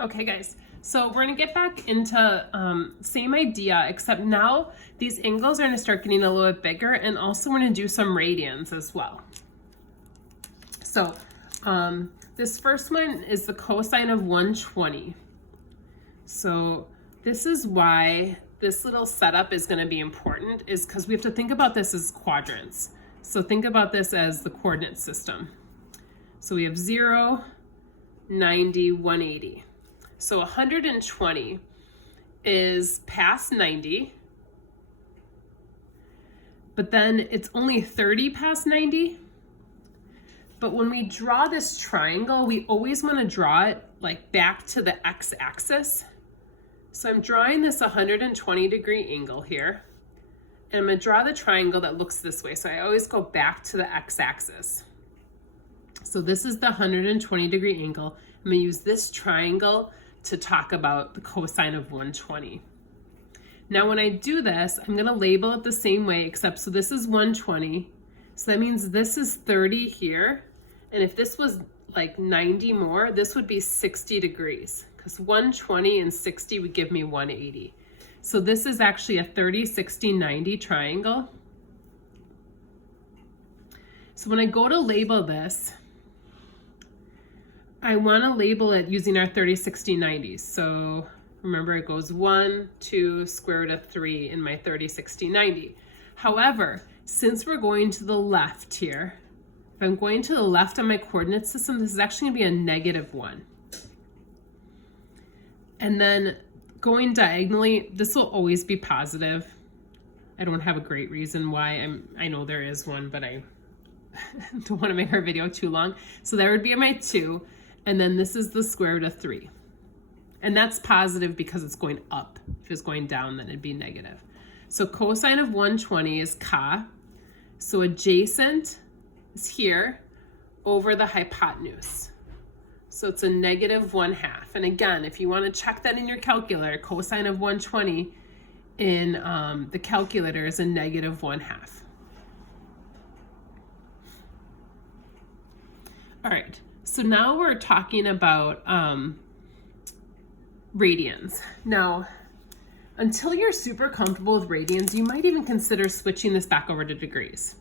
Okay guys, so we're gonna get back into same idea, except now these angles are gonna start getting a little bit bigger, and also we're gonna do some radians as well. So this first one is the cosine of 120. So this is why this little setup is gonna be important, is because we have to think about this as quadrants. So think about this as the coordinate system. So we have 0, 90, 180. So 120 is past 90, but then it's only 30 past 90. But when we draw this triangle, we always want to draw it like back to the x-axis. So I'm drawing this 120 degree angle here, and I'm going to draw the triangle that looks this way. So I always go back to the x-axis. So this is the 120 degree angle. I'm going to use this triangle to talk about the cosine of 120. Now when I do this, I'm going to label it the same way, except so this is 120. So that means this is 30 here. And if this was like 90 more, this would be 60 degrees, because 120 and 60 would give me 180. So this is actually a 30, 60, 90 triangle. So when I go to label this, I want to label it using our 30, 60, 90s. So remember, it goes 1, 2, square root of 3 in my 30, 60, 90. However, since we're going to the left here, if I'm going to the left on my coordinate system, this is actually going to be a -1. And then going diagonally, this will always be positive. I don't have a great reason why. I know there is one, but I don't want to make our video too long. So there would be my 2. And then this is the square root of 3. And that's positive because it's going up. If it's going down, then it'd be negative. So cosine of 120 is ka. So adjacent is here over the hypotenuse. So it's a -1/2. And again, if you want to check that in your calculator, cosine of 120 in the calculator is a -1/2. All right. So now we're talking about radians. Now, until you're super comfortable with radians, you might even consider switching this back over to degrees.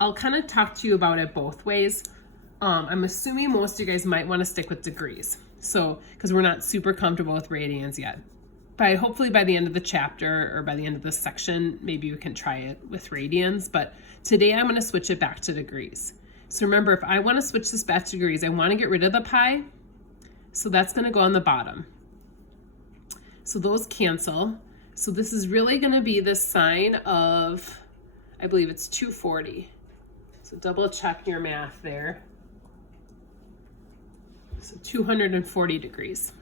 I'll kind of talk to you about it both ways. I'm assuming most of you guys might want to stick with degrees, so because we're not super comfortable with radians yet. But hopefully by the end of the chapter or by the end of this section, maybe you can try it with radians. But today I'm going to switch it back to degrees. So remember, if I want to switch this back to degrees, I want to get rid of the pi. So that's going to go on the bottom. So those cancel. So this is really going to be the sine of, I believe it's 240. So double check your math there. So 240 degrees.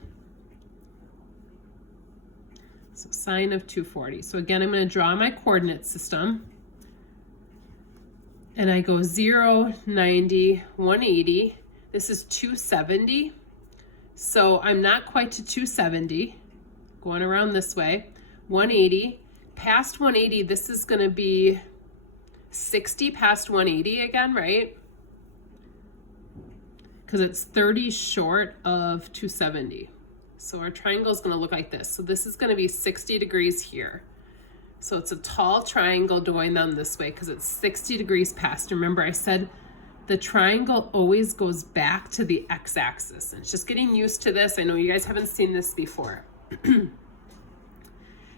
So sine of 240. So again, I'm going to draw my coordinate system. And I go 0, 90, 180. This is 270. So I'm not quite to 270. Going around this way. 180. Past 180, this is going to be 60 past 180 again, right? Because it's 30 short of 270. So our triangle is going to look like this. So this is going to be 60 degrees here. So it's a tall triangle going down this way because it's 60 degrees past. Remember, I said the triangle always goes back to the x-axis. And it's just getting used to this. I know you guys haven't seen this before.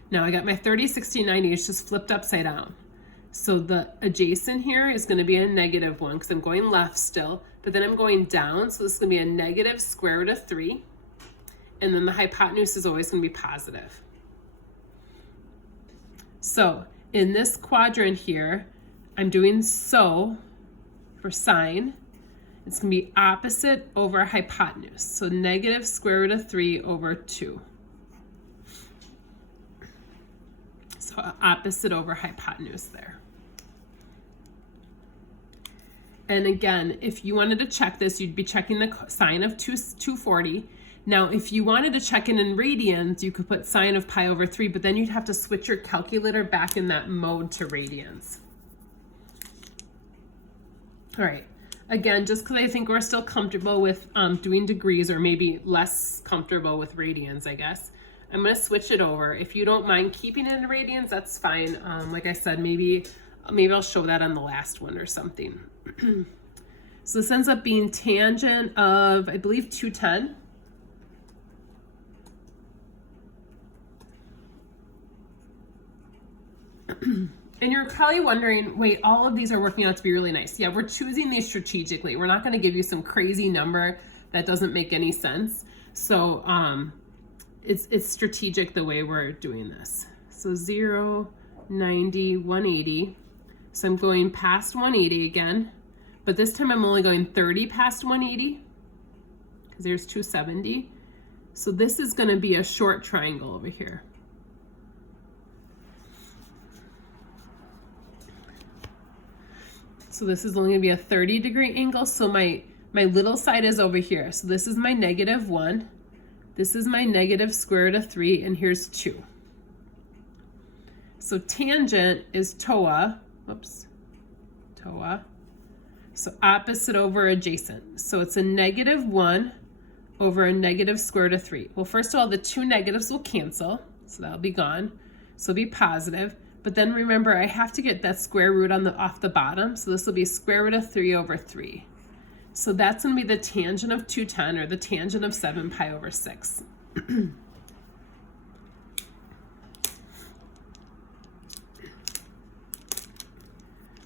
Now I got my 30, 60, 90. It's just flipped upside down. So the adjacent here is going to be a -1 because I'm going left still. But then I'm going down. So this is going to be a negative square root of 3. And then the hypotenuse is always going to be positive. So in this quadrant here, I'm doing so for sine. It's going to be opposite over hypotenuse. So negative square root of 3 over 2. So opposite over hypotenuse there. And again, if you wanted to check this, you'd be checking the sine of 240. Now, if you wanted to check it in radians, you could put sine of pi over 3, but then you'd have to switch your calculator back in that mode to radians. All right, Again, just because I think we're still comfortable with doing degrees, or maybe less comfortable with radians, I guess. I'm going to switch it over. If you don't mind keeping it in radians, that's fine. Like I said, maybe I'll show that on the last one or something. So this ends up being tangent of, I believe, 210. And you're probably wondering, wait, all of these are working out to be really nice. Yeah, we're choosing these strategically. We're not going to give you some crazy number that doesn't make any sense. So it's strategic the way we're doing this. So 0, 90, 180. So I'm going past 180 again, but this time I'm only going 30 past 180 because there's 270. So this is going to be a short triangle over here. So this is only going to be a 30-degree angle. So my little side is over here. So this is my -1. This is my negative square root of 3, and here's 2. So tangent is TOA. Whoops. TOA. So opposite over adjacent. So it's a -1 over a negative square root of 3. Well, first of all, the two negatives will cancel. So that'll be gone. So it'll be positive. But then remember, I have to get that square root off the bottom. So this will be square root of 3 over 3. So that's going to be the tangent of 210, or the tangent of 7 pi over 6.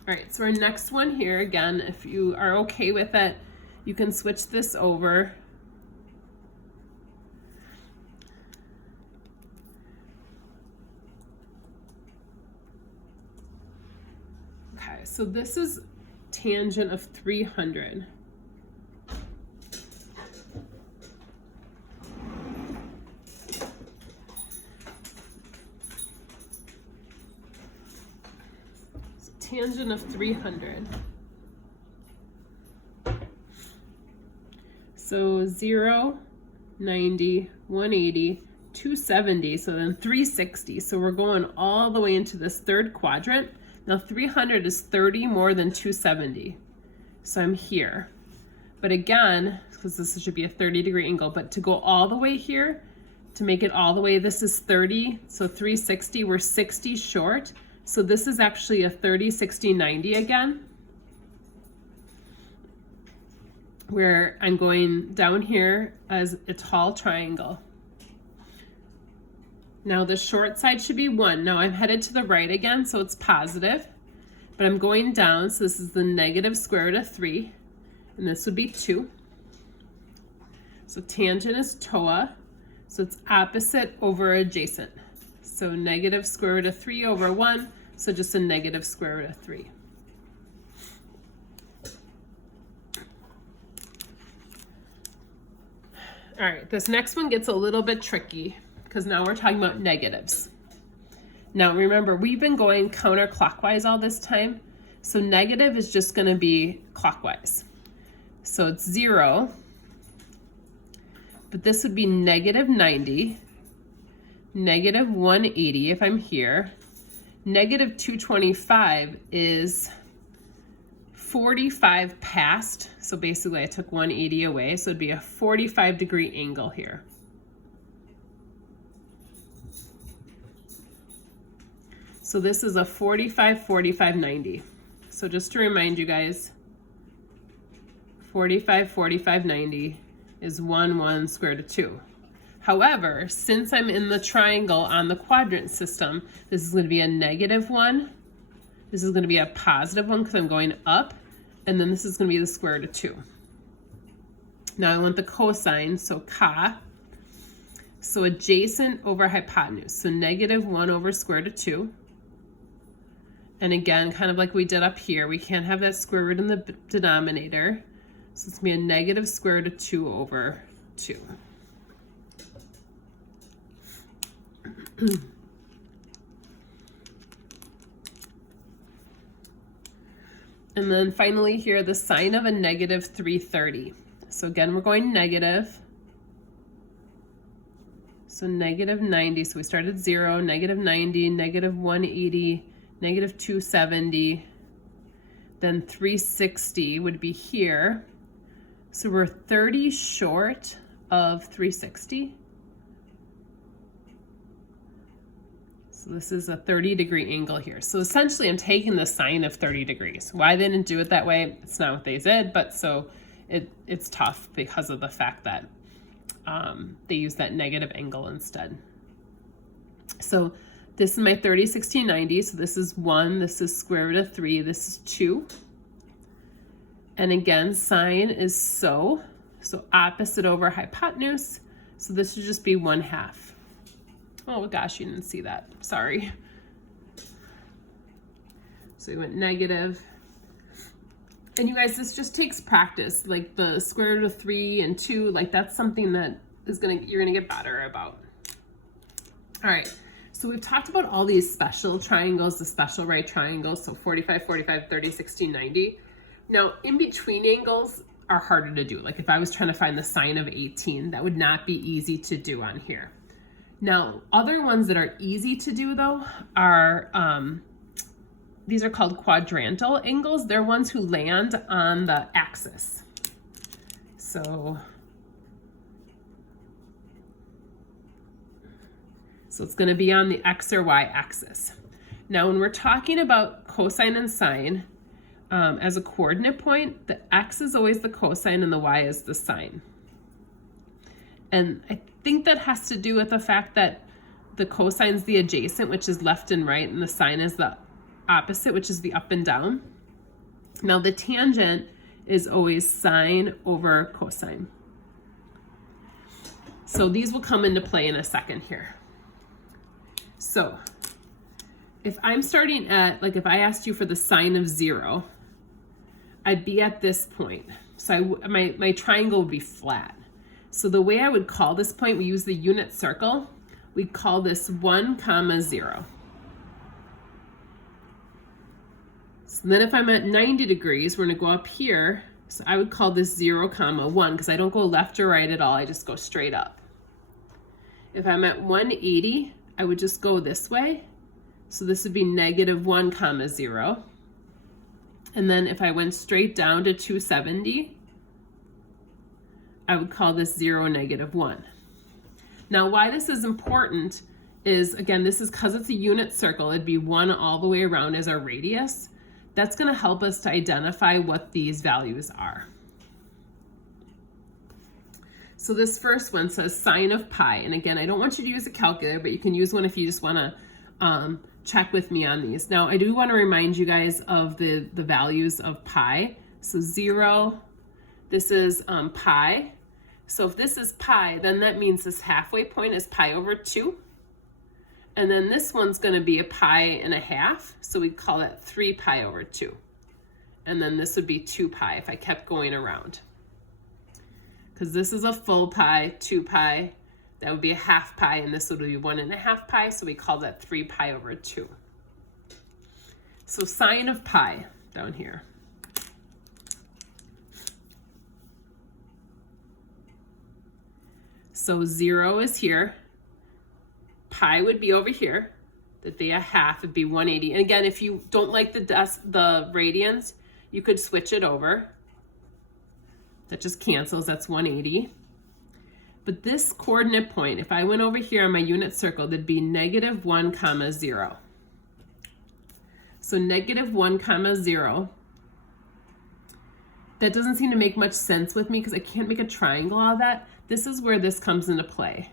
All right, so our next one here, again, if you are okay with it, you can switch this over. Okay, so this is tangent of 300. So tangent of 300. So 0, 90, 180, 270, so then 360. So we're going all the way into this third quadrant. Now 300 is 30 more than 270. So I'm here. But again, because this should be a 30-degree angle, but to go all the way here, to make it all the way, this is 30, so 360, we're 60 short. So this is actually a 30, 60, 90 again, where I'm going down here as a tall triangle. Now the short side should be 1. Now I'm headed to the right again, so it's positive. But I'm going down, so this is the negative square root of 3. And this would be 2. So tangent is TOA. So it's opposite over adjacent. So negative square root of 3 over 1. So just a negative square root of 3. All right, this next one gets a little bit tricky, because now we're talking about negatives. Now remember, we've been going counterclockwise all this time. So negative is just going to be clockwise. So it's 0. But this would be negative 90, negative 180 if I'm here. Negative 225 is 45 past. So basically I took 180 away. So it'd be a 45-degree angle here. So this is a 45, 45, 90. So just to remind you guys, 45, 45, 90 is 1, 1 square root of 2. However, since I'm in the triangle on the quadrant system, this is going to be a -1. This is going to be a positive 1 because I'm going up. And then this is going to be the square root of 2. Now I want the cosine, so ca. So adjacent over hypotenuse. So -1 over square root of 2. And again, kind of like we did up here, we can't have that square root in the denominator. So it's going to be a negative square root of 2 over 2. And then finally here, the sine of a negative 330. So again, we're going negative. So negative 90, so we started 0, negative 90, negative 180, negative 270. then 360 would be here. So we're 30 short of 360. So this is a 30-degree angle here. So essentially I'm taking the sine of 30 degrees. Why they didn't do it that way, it's not what they did, but so it's tough because of the fact that they use that negative angle instead. So this is my 30, 60, 90. So this is 1, this is square root of 3, this is 2. And again, sine is so opposite over hypotenuse. So this should just be 1/2. Oh gosh, you didn't see that. Sorry. So we went negative. And you guys, this just takes practice. Like the square root of 3 and 2, like that's something that you're gonna get better about. All right, so we've talked about all these special triangles, the special right triangles, so 45, 45, 30, 60, 90. Now, in between angles are harder to do. Like if I was trying to find the sine of 18, that would not be easy to do on here. Now, other ones that are easy to do though are, these are called quadrantal angles. They're ones who land on the axis. So it's going to be on the x or y axis. Now, when we're talking about cosine and sine, as a coordinate point, the x is always the cosine and the y is the sine. And I think that has to do with the fact that the cosine is the adjacent, which is left and right, and the sine is the opposite, which is the up and down. Now the tangent is always sine over cosine. So these will come into play in a second here. So if I'm starting at, like if I asked you for the sine of 0, I'd be at this point. So my triangle would be flat. So the way I would call this point, we use the unit circle. We call this 1, 0. So then if I'm at 90 degrees, we're gonna go up here. So I would call this 0, 1, because I don't go left or right at all, I just go straight up. If I'm at 180, I would just go this way. So this would be -1, 0. And then if I went straight down to 270, I would call this 0, -1. Now why this is important is, again, this is because it's a unit circle, it'd be 1 all the way around as our radius. That's going to help us to identify what these values are. So this first one says sine of pi. And again, I don't want you to use a calculator, but you can use one if you just want to check with me on these. Now, I do want to remind you guys of the values of pi. So 0, this is pi. So if this is pi, then that means this halfway point is pi over 2. And then this one's going to be a pi and a half. So we'd call that 3 pi over 2. And then this would be 2 pi if I kept going around. Because this is a full pi, 2 pi. That would be a half pi, and this would be 1.5 pi. So we call that 3 pi over 2. So sine of pi down here. So 0 is here. Pi would be over here. That'd be a half, it'd be 180. And again, if you don't like the radians, you could switch it over. That just cancels, that's 180. But this coordinate point, if I went over here on my unit circle, that'd be -1, 0. So -1, 0. That doesn't seem to make much sense with me because I can't make a triangle out of that. This is where this comes into play.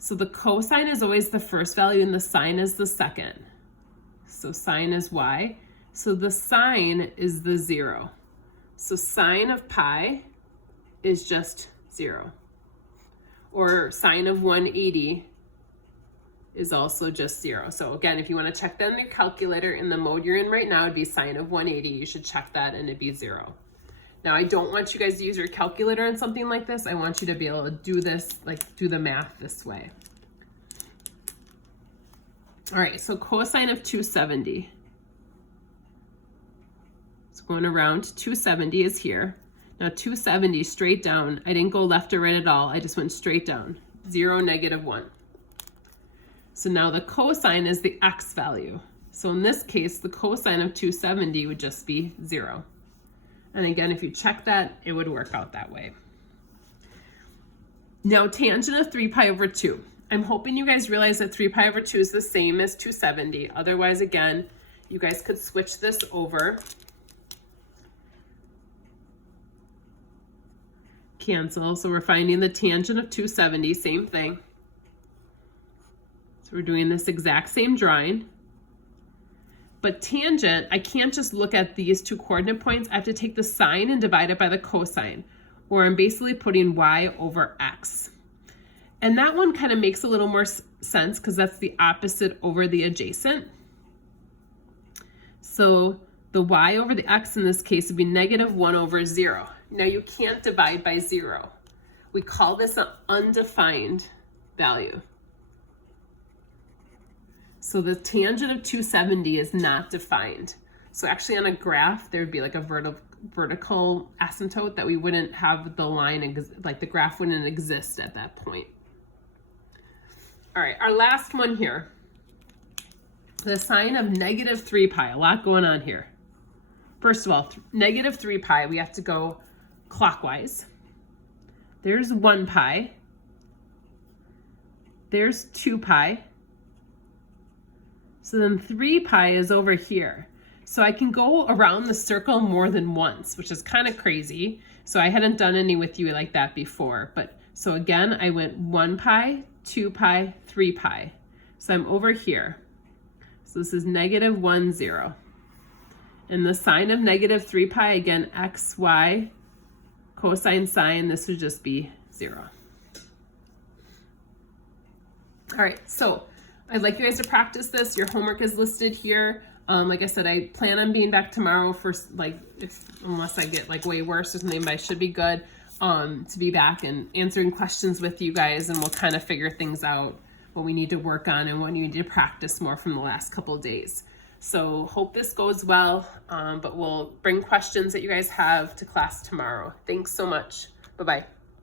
So the cosine is always the first value and the sine is the second. So sine is y. So the sine is the 0. So sine of pi is just 0. Or sine of 180 is also just 0. So again, if you want to check that in your calculator in the mode you're in right now, it'd be sine of 180. You should check that and it'd be 0. Now, I don't want you guys to use your calculator in something like this. I want you to be able to do this, like do the math this way. All right, so cosine of 270. So going around, 270 is here. Now 270 straight down. I didn't go left or right at all. I just went straight down. 0, -1. So now the cosine is the x value. So in this case, the cosine of 270 would just be 0. And again, if you check that, it would work out that way. Now tangent of 3 pi over 2. I'm hoping you guys realize that 3 pi over 2 is the same as 270. Otherwise, again, you guys could switch this over. Cancel. So we're finding the tangent of 270, same thing. So we're doing this exact same drawing. But tangent, I can't just look at these two coordinate points. I have to take the sine and divide it by the cosine, or I'm basically putting y over x. And that one kind of makes a little more sense because that's the opposite over the adjacent. So the y over the x in this case would be negative 1 over 0. Now you can't divide by 0. We call this an undefined value. So the tangent of 270 is not defined. So actually on a graph, there would be like a vertical asymptote that we wouldn't have the line, like the graph wouldn't exist at that point. All right, our last one here. The sine of negative 3 pi, a lot going on here. First of all, negative 3 pi, we have to go clockwise. There's 1 pi. There's 2 pi. So then 3 pi is over here. So I can go around the circle more than once, which is kind of crazy. So I hadn't done any with you like that before. But so again, I went 1 pi, 2 pi, 3 pi. So I'm over here. So this is negative 1, 0. And the sine of negative 3 pi, again, x, y, cosine, sine, this would just be 0. All right, so I'd like you guys to practice this. Your homework is listed here. Like I said, I plan on being back tomorrow for unless I get like way worse or something, but I should be good to be back and answering questions with you guys, and we'll kind of figure things out, what we need to work on and what you need to practice more from the last couple of days. So hope this goes well, but we'll bring questions that you guys have to class tomorrow. Thanks so much. Bye-bye.